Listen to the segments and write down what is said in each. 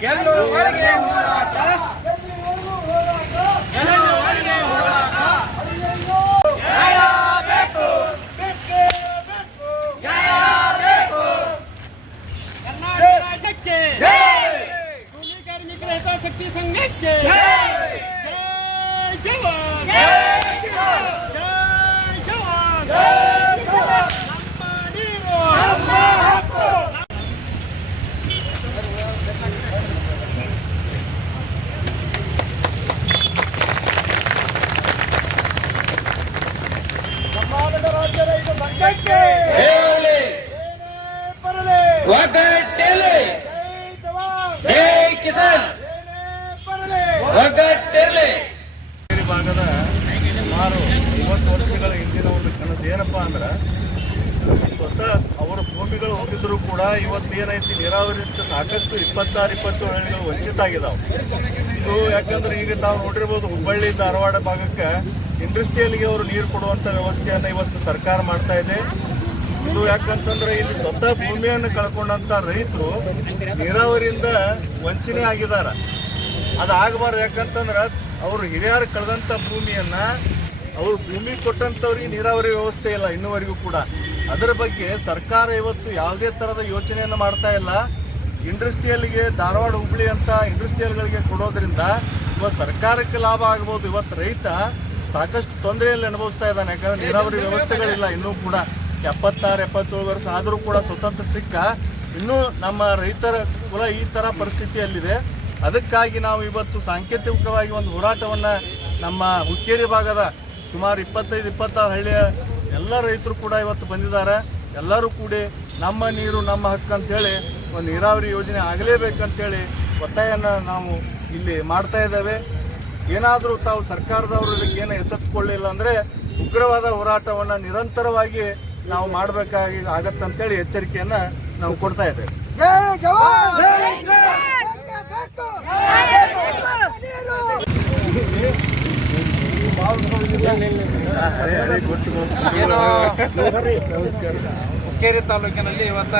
ಗೆಲ್ಲುವವರೆಗೆ ಹೋರಾಟ. ಗೆಲ್ಲುವವರೆಗೆ ಹೋರಾಟ. ನ್ಯಾಯ ಬೇಕು ನ್ಯಾಯ ಬೇಕು ಕರ್ನಾಟಕ ರಾಜ್ಯಕ್ಕೆ. ಕೂಲಿ ಕಾರ್ಮಿಕರ ಹಿತಾಸಕ್ತಿ ಸಂಘಕ್ಕೆ ಜೈ ಜೈ ಜವಾನ್ ಜೈ ಜವಾನ್ ಜೈ ಜವಾನ್ ಜೈ ಜವಾನ್ ನಮ್ಮ ನೀರು ನಮ್ಮ ಹಕ್ಕು ಕರ್ನಾಟಕ ರಾಜ್ಯ ರೈತ ಹೇಳಿ. ಬರಲಿ. ಒಗ್ಗಟ್ಟಿರಲಿ ಜೈ ಜವಾನ್. ಜೈ ಕಿಸಾನ್. ಬರಲಿ. ಒಗ್ಗಟ್ಟಿರಲಿ ಭಾಗದ ಸುಮಾರು ಐವತ್ತು ವರ್ಷಗಳ ಹಿಂದಿನ ಒಂದು ಕನಸು ಏನಪ್ಪ ಅಂದ್ರೆ ಸ್ವತಃ ಅವರ ಭೂಮಿಗಳು ಹೋಗಿದ್ರು ಕೂಡ ಇವತ್ತು ಏನೈತಿ ನೀರಾವರಿ ಸಾಕಷ್ಟು ಇಪ್ಪತ್ತಾರು ಇಪ್ಪತ್ತು ಹಳ್ಳಿಗಳು ವಂಚಿತ ಆಗಿದಾವೆ ಇದು ಯಾಕಂದ್ರೆ ಈಗ ತಾವು ನೋಡಿರ್ಬೋದು ಹುಬ್ಬಳ್ಳಿ ಧಾರವಾಡ ಭಾಗಕ್ಕೆ ಇಂಡಸ್ಟ್ರಿಯಲ್ಗೆ ಅವರು ನೀರು ಕೊಡುವಂತ ವ್ಯವಸ್ಥೆಯನ್ನು ಇವತ್ತು ಸರ್ಕಾರ ಮಾಡ್ತಾ ಇದೆ. ಇದು ಯಾಕಂತಂದ್ರೆ ಇಲ್ಲಿ ಸ್ವತಃ ಭೂಮಿಯನ್ನು ಕಳ್ಕೊಂಡಂತ ರೈತರು ನೀರಾವರಿಯಿಂದ ವಂಚನೆ ಆಗಿದ್ದಾರೆ. ಅದಾಗಬಾರ್ದು ಯಾಕಂತಂದ್ರೆ ಅವರು ಹಿರಿಯರು ಕಳೆದಂತ ಭೂಮಿಯನ್ನ ಅವರು ಭೂಮಿ ಕೊಟ್ಟಂತವ್ರಿಗೆ ನೀರಾವರಿ ವ್ಯವಸ್ಥೆ ಇಲ್ಲ ಇನ್ನುವರೆಗೂ ಕೂಡ. ಅದರ ಬಗ್ಗೆ ಸರ್ಕಾರ ಇವತ್ತು ಯಾವುದೇ ತರದ ಯೋಚನೆಯನ್ನು ಮಾಡ್ತಾ ಇಲ್ಲ. ಇಂಡಸ್ಟ್ರಿಯಲ್ಗೆ ಧಾರವಾಡ ಹುಬ್ಳಿ ಅಂತ ಇಂಡಸ್ಟ್ರಿಯಲ್ಗಳಿಗೆ ಕೊಡೋದ್ರಿಂದ ಇವತ್ತು ಸರ್ಕಾರಕ್ಕೆ ಲಾಭ ಆಗ್ಬೋದು. ಇವತ್ತು ರೈತ ಸಾಕಷ್ಟು ತೊಂದರೆಯಲ್ಲಿ ಅನುಭವಿಸ್ತಾ ಇದ್ದಾನೆ. ಯಾಕಂದ್ರೆ ನೀರಾವರಿ ವ್ಯವಸ್ಥೆಗಳಿಲ್ಲ. ಇನ್ನೂ ಕೂಡ ಎಪ್ಪತ್ತಾರು, ಎಪ್ಪತ್ತೇಳು ವರ್ಷ ಆದರೂ ಕೂಡ ಸ್ವತಂತ್ರ ಸಿಕ್ಕ. ಇನ್ನೂ ನಮ್ಮ ರೈತರ ಕುಲ ಈ ತರ ಪರಿಸ್ಥಿತಿಯಲ್ಲಿದೆ. ಅದಕ್ಕಾಗಿ ನಾವು ಇವತ್ತು ಸಾಂಕೇತಿಕವಾಗಿ ಒಂದು ಹೋರಾಟವನ್ನ ನಮ್ಮ ಹುಕ್ಕೇರಿ ಭಾಗದ ಸುಮಾರು ಇಪ್ಪತ್ತೈದು, ಇಪ್ಪತ್ತಾರು ಹಳ್ಳಿಯ ಎಲ್ಲ ರೈತರು ಕೂಡ ಇವತ್ತು ಬಂದಿದ್ದಾರೆ. ಎಲ್ಲರೂ ಕೂಡಿ ನಮ್ಮ ನೀರು, ನಮ್ಮ ಹಕ್ಕು ಅಂತೇಳಿ ಒಂದು ನೀರಾವರಿ ಯೋಜನೆ ಆಗಲೇಬೇಕಂತೇಳಿ ಒತ್ತಾಯನ ನಾವು ಇಲ್ಲಿ ಮಾಡ್ತಾ ಇದ್ದೇವೆ. ಏನಾದರೂ ತಾವು ಸರ್ಕಾರದವರು ಇದಕ್ಕೆ ಏನು ಎಚ್ಚೆತ್ತುಕೊಳ್ಳಿಲ್ಲ ಅಂದರೆ ಉಗ್ರವಾದ ಹೋರಾಟವನ್ನು ನಿರಂತರವಾಗಿ ನಾವು ಮಾಡಬೇಕಾಗಿ ಆಗತ್ತಂತೇಳಿ ಎಚ್ಚರಿಕೆಯನ್ನು ನಾವು ಕೊಡ್ತಾ ಇದ್ದೇವೆ. ಹುಕ್ಕೇರಿ ತಾಲೂಕಿನಲ್ಲಿ ಇವತ್ತ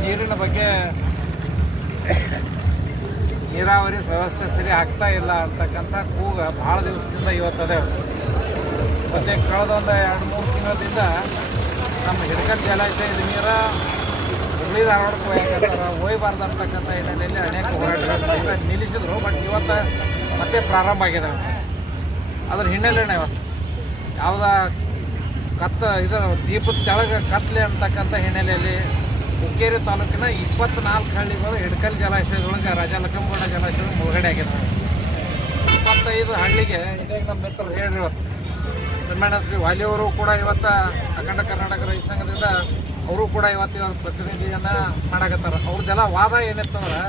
ನೀರಿನ ಬಗ್ಗೆ ನೀರಾವರಿ ವ್ಯವಸ್ಥೆ ಸರಿ ಆಗ್ತಾ ಇಲ್ಲ ಅಂತಕ್ಕಂಥ ಕೂಗ ಭಾಳ ದಿವಸದಿಂದ ಇವತ್ತದೆ. ಮತ್ತೆ ಕಳೆದ ಒಂದು ಎರಡು ಮೂರು ತಿಂಗಳಿಂದ ನಮ್ಮ ಹಿಡಕಲ್ ಜಲಾಶಯದ ನೀರ ಹುಬ್ಳಿ ಧಾರವಾಡಕ್ಕೆ ಹೋಗ್ಯಾಕತ್ತಾರ, ಹೋಗ್ಬಾರ್ದು ಅಂತಕ್ಕಂಥ ಹಿನ್ನೆಲೆಯಲ್ಲಿ ಅನೇಕ ಹೋರಾಟಗಳನ್ನ ನಿಲ್ಲಿಸಿದ್ರು ಬಟ್ ಇವತ್ತು ಮತ್ತೆ ಪ್ರಾರಂಭ ಆಗಿದೆ. ಅದ್ರ ಹಿನ್ನೆಲೆನೇ ಇವತ್ತು. ಯಾವುದ ಕತ್ತ ಇದು ದೀಪದ ಕೆಳಗೆ ಕತ್ತಲೆ ಅಂತಕ್ಕಂಥ ಹಿನ್ನೆಲೆಯಲ್ಲಿ ಹುಕ್ಕೇರಿ ತಾಲೂಕಿನ ಇಪ್ಪತ್ನಾಲ್ಕು ಹಳ್ಳಿಗಳು ಹಿಡ್ಕಲ್ ಜಲಾಶಯದೊಳಗೆ ರಾಜಲಕ್ಷ್ಮಗೌಡ ಜಲಾಶಯ ಮುಳುಗಡೆ ಆಗಿದೆ ಇಪ್ಪತ್ತೈದು ಹಳ್ಳಿಗೆ ಇದೇ ನಮ್ಮ ಮಿತ್ರರು ಹೇಳ್ರಿ ಇವತ್ತು. ಸನ್ಮಾನ ಶ್ರೀ ವಾಲಿಯವರು ಕೂಡ ಇವತ್ತು ಅಖಂಡ ಕರ್ನಾಟಕ ರೈತ ಸಂಘದಿಂದ ಅವರು ಕೂಡ ಇವತ್ತು ಇವ್ರ ಪ್ರತಿನಿಧಿಯನ್ನು ಮಾಡಕತ್ತಾರ. ಅವ್ರದ್ದೆಲ್ಲ ವಾದ ಏನಿತ್ತಂದ್ರೆ,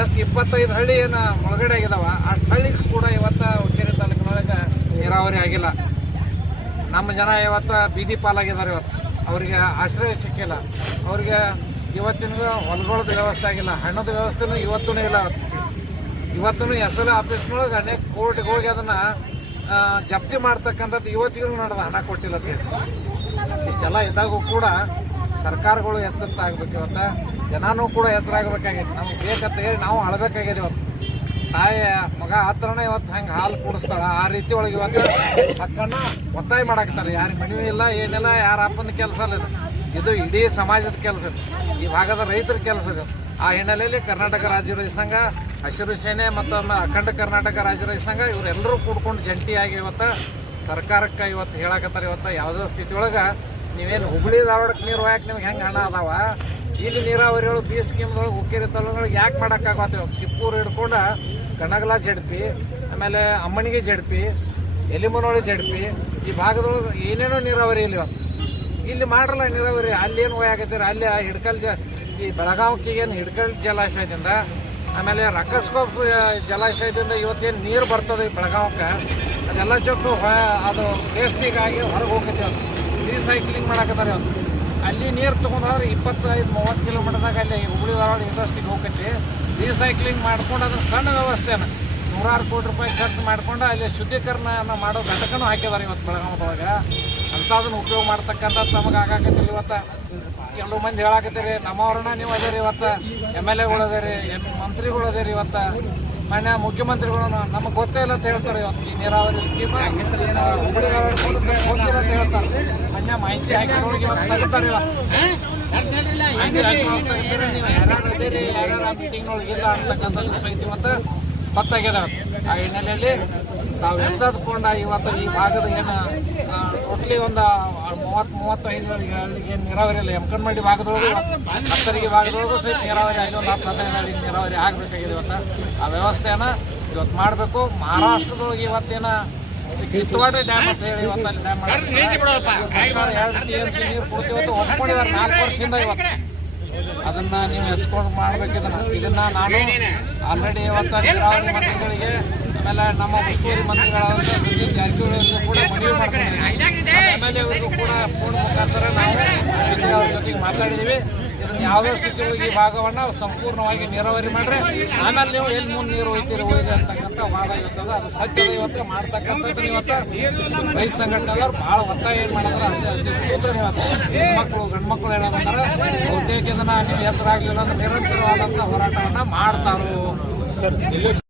ಎಷ್ಟು ಇಪ್ಪತ್ತೈದು ಹಳ್ಳಿ ಏನು ಮುಳುಗಡೆ ಆಗಿದಾವ ಅಷ್ಟು ಹಳ್ಳಿಗೆ ಕೂಡ ಇವತ್ತು ಹುಕ್ಕೇರಿ ತಾಲೂಕಿನೊಳಗೆ ನೀರಾವರಿ ಆಗಿಲ್ಲ. ನಮ್ಮ ಜನ ಇವತ್ತು ಬೀದಿ ಪಾಲಾಗಿದ್ದಾರೆ ಇವತ್ತು. ಅವರಿಗೆ ಆಶ್ರಯ ಸಿಕ್ಕಿಲ್ಲ. ಅವರಿಗೆ ಇವತ್ತಿನ ಹೊಲಗಳದ ವ್ಯವಸ್ಥೆ ಆಗಿಲ್ಲ. ಹಣದ ವ್ಯವಸ್ಥೆನೂ ಇವತ್ತೂ ಇಲ್ಲ. ಇವತ್ತೂ ಎಸ್ ಎಲ್ ಆಫೀಸ್ನೊಳಗೆ ಅನೇಕ ಕೋರ್ಟ್ಗೆ ಹೋಗಿ ಅದನ್ನು ಜಪ್ತಿ ಮಾಡ್ತಕ್ಕಂಥದ್ದು ಇವತ್ತಿಗೂ ನಡೆದ ಹಣ ಕೊಟ್ಟಿಲ್ಲ ಇಷ್ಟೆಲ್ಲ ಇದ್ದಾಗೂ ಕೂಡ ಸರ್ಕಾರಗಳು ಎಚ್ಚೆತ್ತಾಗಬೇಕು ಇವತ್ತು. ಜನನೂ ಕೂಡ ಎತ್ತರಾಗಬೇಕಾಗಿತ್ತು ನಮ್ಗೆ ಬೇಕಂತ ಹೇಳಿ ನಾವು ಅಳಬೇಕಾಗಿದೆ ಇವತ್ತು. ತಾಯಿ, ಮಗ ಹತ್ರನೇ ಇವತ್ತು ಹಂಗೆ ಹಾಲು ಕುಡಿಸ್ತಾಳ. ಆ ರೀತಿ ಒಳಗೆ ಇವತ್ತು ಅಕ್ಕನ ಒತ್ತಾಯ ಮಾಡಾಕತ್ತಾರೆ. ಯಾರಿಗೆ ಮನವಿ ಇಲ್ಲ, ಏನಿಲ್ಲ, ಯಾರ ಅಪ್ಪನ ಕೆಲಸ ಅಲ್ಲ ಇದು. ಇಡೀ ಸಮಾಜದ ಕೆಲಸ ಈ ಭಾಗದ ರೈತರ ಕೆಲಸ ಇದು. ಆ ಹಿನ್ನೆಲೆಯಲ್ಲಿ ಕರ್ನಾಟಕ ರಾಜ್ಯ ರೈತ ಸಂಘ, ಹಸಿರು ಸೇನೆ ಮತ್ತು ಅಖಂಡ ಕರ್ನಾಟಕ ರಾಜ್ಯ ರೈತ ಸಂಘ, ಇವರೆಲ್ಲರೂ ಕೂಡ್ಕೊಂಡು ಜಂಟಿಯಾಗಿ ಇವತ್ತು ಸರ್ಕಾರಕ್ಕೆ ಇವತ್ತು ಹೇಳಕತ್ತಾರೆ. ಇವತ್ತು ಯಾವುದೋ ಸ್ಥಿತಿಯೊಳಗೆ ನೀವೇನು ಹುಬ್ಳಿ ಧಾರವಾಡಕ್ಕೆ ನೀರು ಹೋಯಕ್ಕೆ ನಿಮ್ಗೆ ಹೆಂಗೆ ಹಣ ಅದಾವ? ಇಲ್ಲಿ ನೀರಾವರಿಗಳು ಬಿ ಸ್ಕೀಮ್ದೊಳಗೆ ಹುಕ್ಕೇರಿ ತಾಲೂಕೊಳಗೆ ಯಾಕೆ ಮಾಡೋಕ್ಕಾಗತ್ತೆ ಸಿಪ್ಪೂರು ಹಿಡ್ಕೊಂಡು ಕಣಗಲ ಜಡ್ಪಿ, ಆಮೇಲೆ ಅಮ್ಮಣಿಗೆ ಜಡ್ಪಿ, ಎಲಿಮನೊಳಿ ಜಡ್ಪಿ, ಈ ಭಾಗದೊಳಗೆ ಏನೇನೋ ನೀರಾವರಿ ಇಲ್ಲಿ ಇಲ್ಲಿ ಮಾಡ್ರಲ್ಲ ನೀರಾವರಿ ಅಲ್ಲೇನು ಹೋಯಾಕತ್ತೀರ ಅಲ್ಲಿ ಹಿಡ್ಕಲ್ ಜ, ಈ ಬೆಳಗಾವಿಗೆ ಏನು ಹಿಡ್ಕಲ್ ಜಲಾಶಯದಿಂದ, ಆಮೇಲೆ ರಕ್ಕಸ್ಕೋಪ್ ಜಲಾಶಯದಿಂದ ಇವತ್ತೇನು ನೀರು ಬರ್ತದೆ ಈ ಬೆಳಗಾವಕ್ಕೆ ಅದೆಲ್ಲ ಹೊ- ಅದು ವೇಸ್ಟಿಗಾಗಿ ಹೊರಗೆ ಹೋಗತ್ತೆ ಅದು ರೀಸೈಕ್ಲಿಂಗ್ ಮಾಡಕತ್ತಾರೆ ಅದು ಅಲ್ಲಿ ನೀರು ತೊಗೊಂಡ್ರೆ ಇಪ್ಪತ್ತೈದು, ಮೂವತ್ತು ಕಿಲೋಮೀಟರ್ದಾಗ ಅಲ್ಲಿ ಹುಬ್ಳಿ ಧಾರವಾಡ ಇಂಡಸ್ಟ್ರಿಗೆ ಹೋಗತ್ತೆ ರೀಸೈಕ್ಲಿಂಗ್ ಮಾಡ್ಕೊಂಡು ಅದನ್ನ ಸಣ್ಣ ವ್ಯವಸ್ಥೆನ ನೂರಾರು ಕೋಟಿ ರೂಪಾಯಿ ಖರ್ಚು ಮಾಡ್ಕೊಂಡು ಅಲ್ಲಿ ಶುದ್ಧೀಕರಣ ಮಾಡೋ ಘಟಕನೂ ಹಾಕಿದ್ದಾರೆ ಇವತ್ತು ಬೆಳಗಾವದೊಳಗೆ ಅಂಥದನ್ನ ಉಪಯೋಗ ಮಾಡ್ತಕ್ಕಂಥದ್ದು ನಮಗೆ ಆಗಾಕತ್ತಿಲ್ಲ ಇವತ್ತು. ಕೆಲವು ಮಂದಿ ಹೇಳಾಕತ್ತೀರಿ, ನಮ್ಮವ್ರನ್ನ ನೀವು ಅದೇರಿ ಇವತ್ತು. ಎಂ ಎಲ್ ಎಗಳು ಅದೇರಿ ಎಂ ಮಂತ್ರಿಗಳು ಅದೇರಿ ಇವತ್ತು. ಮಾನ್ಯ ಮುಖ್ಯಮಂತ್ರಿಗಳು ನಮಗೆ ಗೊತ್ತೇ ಇಲ್ಲ ಅಂತ ಹೇಳ್ತಾರೆ ಈ ನೀರಾವರಿ ಸ್ಕೀಮ್ ಗೊತ್ತಿಲ್ಲ ಅಂತ ಹೇಳ್ತಾರೆ. ಮಾನ್ಯ ಮಾಹಿತಿ ಹಾಕಿದೊಳಗೆ ಇವತ್ತು ತೆಗಿತಾರೆ ಮಾಹಿತಿ ಹಾಕಿದೊಳಗೆ ತೆಗಿತಾರೆ. ನೀವು ಇದ್ದೀರಿ ಆ ಗೊತ್ತಾಗ್ಯದ. ಆ ಹಿನ್ನೆಲೆಯಲ್ಲಿ ತಾವು ಹೆಚ್ಚಾದ್ಕೊಂಡ ಇವತ್ತು ಈ ಭಾಗದ ಏನು ಟೋಟ್ಲಿ ಒಂದು ಮೂವತ್ತು ಮೂವತ್ತೈದು ಏನು ನೀರಾವರಿ ಇಲ್ಲ ಎಮ್ಕನ್ಮಂಡಿ ಭಾಗದೊಳಗೆ ಹತ್ತರಿಗೆ ಭಾಗದೊಳಗೂ ಸಹಿತ ನೀರಾವರಿ ಆಗಿ ಒಂದು ಹತ್ತು ಹದಿನೈದು ಹಳ್ಳಿಗೆ ನೀರಾವರಿ ಆಗಬೇಕಾಗಿದೆ ಇವತ್ತು. ಆ ವ್ಯವಸ್ಥೆಯನ್ನು ಇವತ್ತು ಮಾಡಬೇಕು. ಮಹಾರಾಷ್ಟ್ರದೊಳಗೆ ಇವತ್ತೇನ ಕಿತ್ತವಾಡ ಡ್ಯಾಮ್ ಅಂತ ಹೇಳಿ ಇವತ್ತು ಅಲ್ಲಿ ಡ್ಯಾಮ್ ಸರ್ಕಾರ ಎರಡು ಟಿ ಎಂ ಸಿ ನೀರು ಕೊಡ್ತೀವಿ ಒಪ್ಕೊಂಡಿದ್ದಾರೆ ನಾಲ್ಕು ವರ್ಷದಿಂದ ಇವತ್ತು. ಅದನ್ನ ನೀವು ಹೆಚ್ಕೊಂಡು ಮಾಡ್ಬೇಕಿದನ್ನ ಇದನ್ನ. ನಾನು ಆಲ್ರೆಡಿ ಇವತ್ತು ನೀರಾವರಿ ಮಂತ್ರಿಗಳಿಗೆ ಆಮೇಲೆ ನಮ್ಮ ಉಸ್ತುವಾರಿ ಮಂತ್ರಿಗಳಾದ ಸತೀಶ್ ಜಾರಕಿಹೊಳಿ ಕೂಡ ಮನವಿ ಮಾಡ್ಕೊಂಡಿದ್ದೀವಿ ಎಂ ಎಲ್ ಎವರಿಗೂ ಕೂಡ ಫೋನ್ ಮುಖಾಂತರ ನಾವು ಅಲ್ಲಿಂದ ಅವ್ರ ಜೊತೆಗೆ ಮಾತಾಡಿದ್ದೀವಿ. ಇದನ್ನು ಯಾವುದೇ ಸ್ಥಿತಿಯೊಳಗೆ ಈ ಭಾಗವನ್ನ ಸಂಪೂರ್ಣವಾಗಿ ನೀರಾವರಿ ಮಾಡ್ರೆ. ಆಮೇಲೆ ನೀವು ಎಲ್ಲಿ ಮುಂದೆ ನೀರು ಹೋಯ್ತೀರಿ, ಹೋಯ್ರಿ ಅಂತಕ್ಕಂಥ ವಾದ ಇರ್ತದೆ. ಅದು ಸದ್ಯ ಇವತ್ತು, ಮಾಡ್ತಕ್ಕಂಥದ್ದು ಇವತ್ತು ರೈತ ಸಂಘಟನೆದವ್ರು ಭಾಳ ಒತ್ತಾಯ ಏನು ಮಾಡಿದ್ರೆ, ಅದೇ ಇವತ್ತು ಹೆಣ್ಮಕ್ಳು ಗಂಡು ಮಕ್ಕಳು ಹೇಳೋದಂದ್ರೆ ಬಹುತೇಕ ಇದನ್ನ ನೀವು ಎತ್ತರಾಗಲಿಲ್ಲ ಅಂದ್ರೆ ನಿರಂತರವಾದಂಥ ಹೋರಾಟವನ್ನ ಮಾಡ್ತಾರೋ.